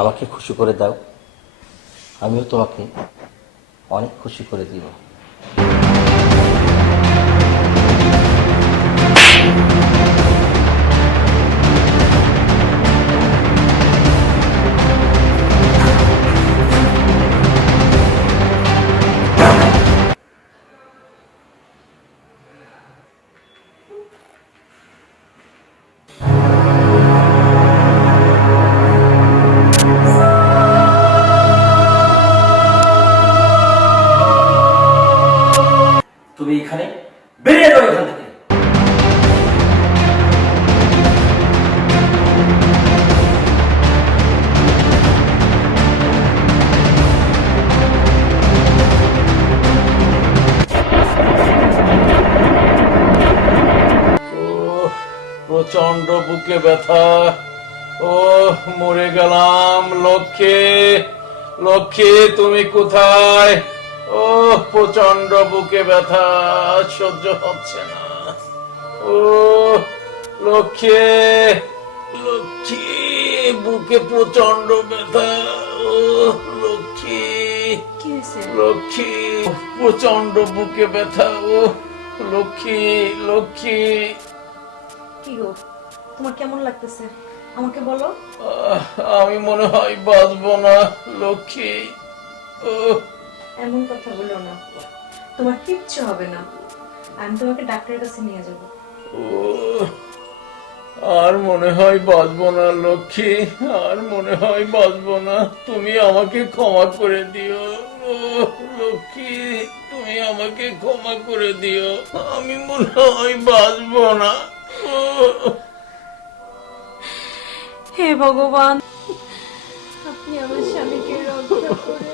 আমাকে খুশি করে দাও, আমিও তোমাকে অনেক খুশি করে দিব। তুমি এখানে বেরিয়ে যাও এখান থেকে। প্রচন্ড বুকে ব্যথা, ও মরে গেলাম। লক্ষ্মী, লক্ষ্মী তুমি কোথায়? ও প্রচন্ড বুকে ব্যথা, সহ্য হচ্ছে না। ও লক্ষ্মী, লক্ষ্মী বুকে প্রচন্ড ব্যথা। ও লক্ষ্মী, লক্ষ্মী প্রচন্ড বুকে ব্যথা। ও লক্ষ্মী, লক্ষ্মী। কি গো, তোমার কেমন লাগতেছে আমাকে বলো। আমি মনে হয় বাঁচবো না লক্ষ্মী। এমন কথা বলো না, তোমার কিচ্ছু হবে না। আমি তোমাকে ডাক্তারের কাছে নিয়ে যাব। আর মনে হয় বাঁচবো না লক্ষ্মী, আর মনে হয় বাঁচবো না। তুমি আমাকে ক্ষমা করে দিও। লক্ষ্মী তুমি আমাকে ক্ষমা করে দিও, আমি মনে হয় বাঁচবো না। হে ভগবান, আপনি আমার স্বামীকে রক্ষা করে,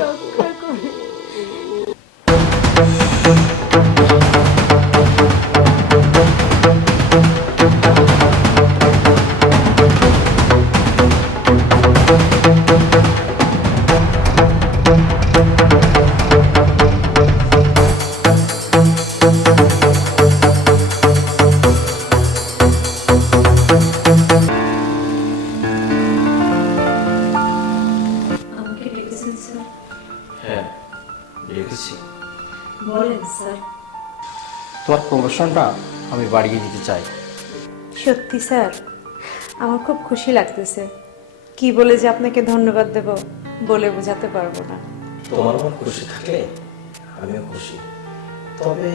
রক্ষা করে। হ্যাঁ, দেখেছি। বলেন স্যার। তোমার প্রমোশনটা আমি বাড়িয়ে দিতে চাই। সত্যি স্যার, আমার খুব খুশি লাগতেছে। কি বলে যে আপনাকে ধন্যবাদ দেব বলে বোঝাতে পারবো না। তোমার মন খুশি থাকলে আমিও খুশি। তবে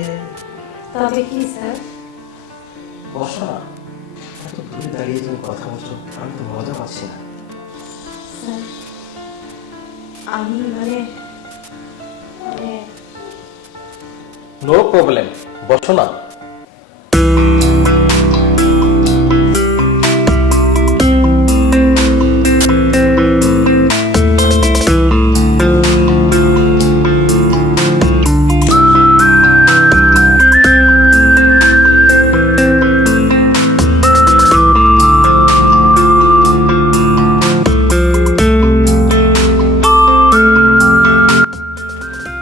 তবে কি স্যার? বসো না, এত দূরে দাঁড়িয়ে তুমি কথা বলছো, আমি তো মজা পাচ্ছি না। স্যার আমি নো প্রবলেম, বসো না।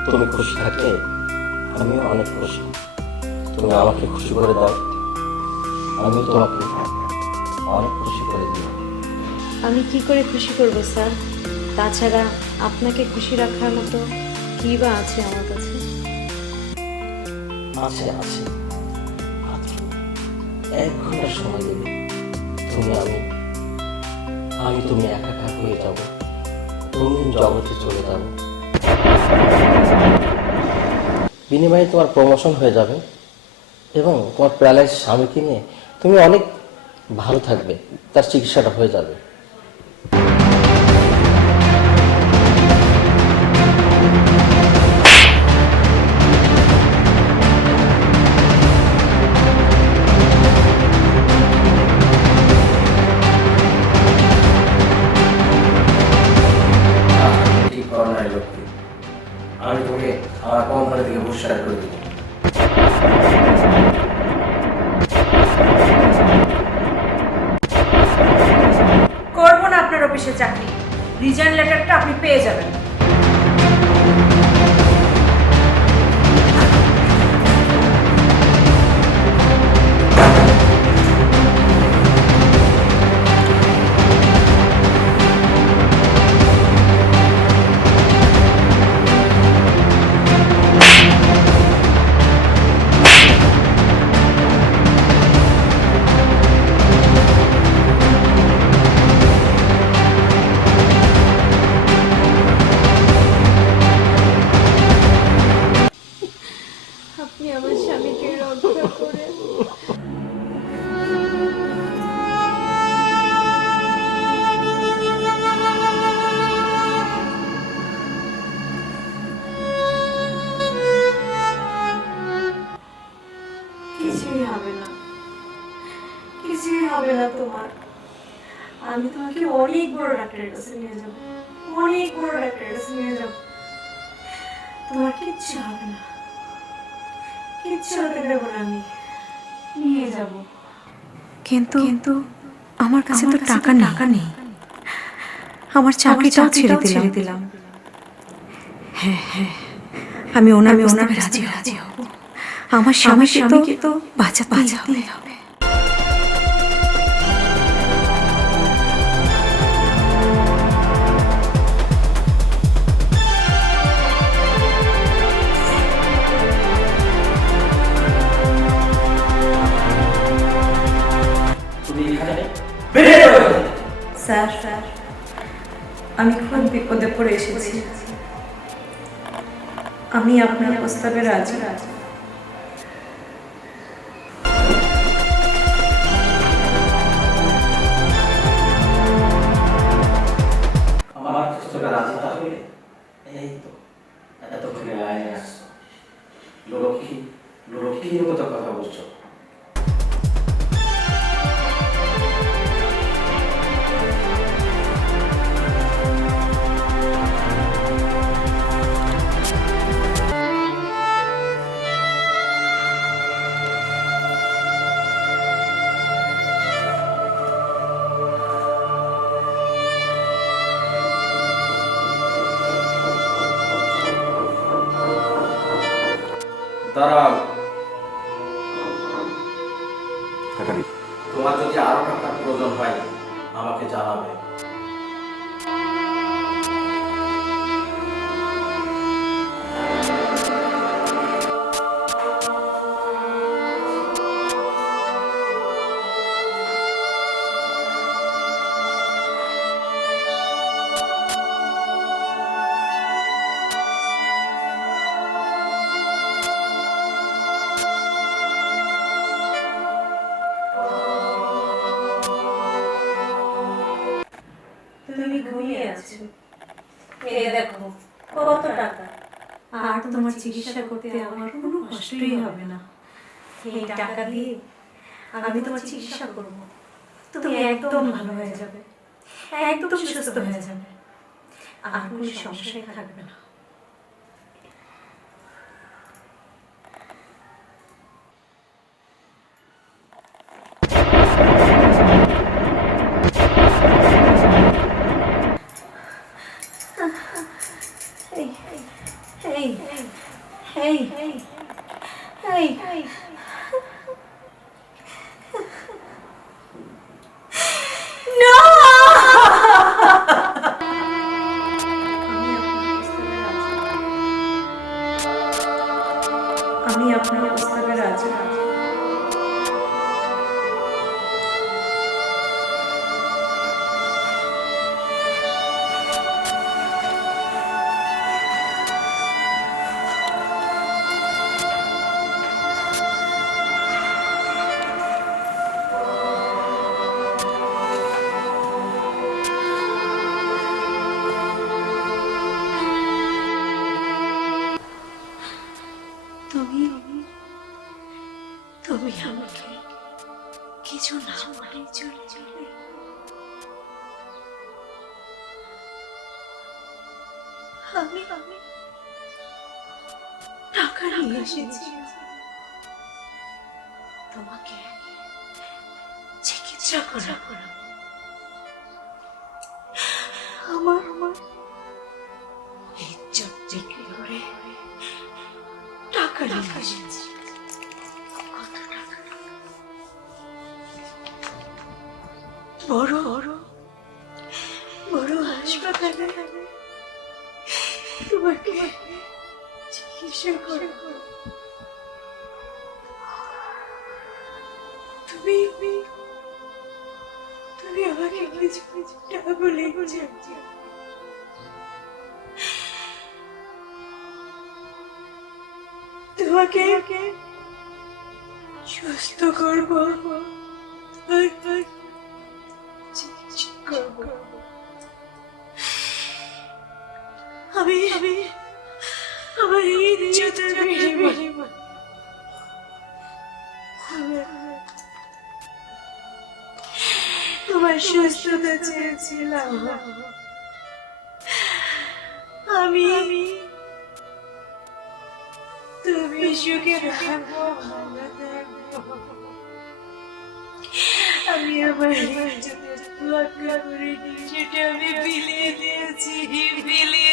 তুমি খুশি থাকলে আমিও অনেক খুশি। তুমি আমাকে খুশি করে দাও, আমিও তোমাকে অনেক খুশি করে দিব। আমি কি করে খুশি করব স্যার? তাছাড়া আপনাকে খুশি রাখার মতো কি বা আছে আমার কাছে? আছে, আছে, মাত্র 1 ঘন্টা সময় দেবে। আমি তুমি একাকার হয়ে যাব, রঙিন জগতে চলে যাব। বিনিময়ে তোমার প্রমোশন হয়ে যাবে এবং তোমার প্যারালাইজ স্বামীকে নিয়ে তুমি অনেক ভালো থাকবে, তার চিকিৎসাটা হয়ে যাবে। আমি তোকে আমার কোম্পানি থেকে পুরস্কার করে দিব। করবো না আপনার অফিসে চাকরি। রিজাইন লেটারটা আপনি পেয়ে যাবেন। হবে না তোমার। আমি তোমাকে অনেক বড় ডাক্তারের কাছে নিয়ে যাব, অনেক বড় ডাক্তারের কাছে নিয়ে যাব। তোমার কিচ্ছু হবে না, কিচ্ছু হতে দেব না, আমি নিয়ে যাব। কিন্তু কিন্তু আমার কাছে তো টাকা নেই। আমার চাকরিটাও ছেড়ে দিলাম। হ্যাঁ হ্যাঁ, আমি ওনার রাজি হব। আমার স্বামীকে তো বাঁচাতেই হবে। তুমি এখানে বেরিয়ে যাও এখান থেকে। স্যার, আমি খুব বিপদে পড়ে এসেছি। আমি আপনার প্রস্তাবে রাজি। আমার প্রস্তাবে রাজি তাহলে এই তো এতক্ষণে লাইনে আসছো। লক্ষ্মীর মতো কথা বলছো। দাঁড়াও, তোমার যদি আরো টাকার প্রয়োজন হয় আমাকে জানাবে। তুমি ঘুমিয়ে আছো, এই দেখো কত টাকা। আর তোমার চিকিৎসা করতে আমার কোনো কষ্টই হবে না। এই টাকা দিয়ে আমি তোমার চিকিৎসা করব, তুমি একদম ভালো হয়ে যাবে, একদম সুস্থ হয়ে যাবে, আর কোনো সমস্যাই থাকবে না। Hey. আমি আপনার প্রস্তাবে রাজি। তুমি আমাকে কিছু না বলে চলে চলে আমি টাকা নিয়ে এসেছি তোমাকে চিকিৎসা করা। আমার ইজ্জত বিক্রি করে টাকা নিয়ে এসেছি। বড় হাসপাতালে তোমাকে চিকিৎসা করে তুমি আমাকে কিছু টাকা বলে তোমাকে সুস্থ করবো, আমি আমার ইজ্জতের বিনিময়ে তোমার সুস্থতা চেয়েছিলাম। আমি তুমি সুখে থাকো, ভালো থাকো। আমি আমার ইজ্জতের তোয়াক্কা করিনি, সেটা আমি বিলিয়ে দিয়েছি, বিলিয়ে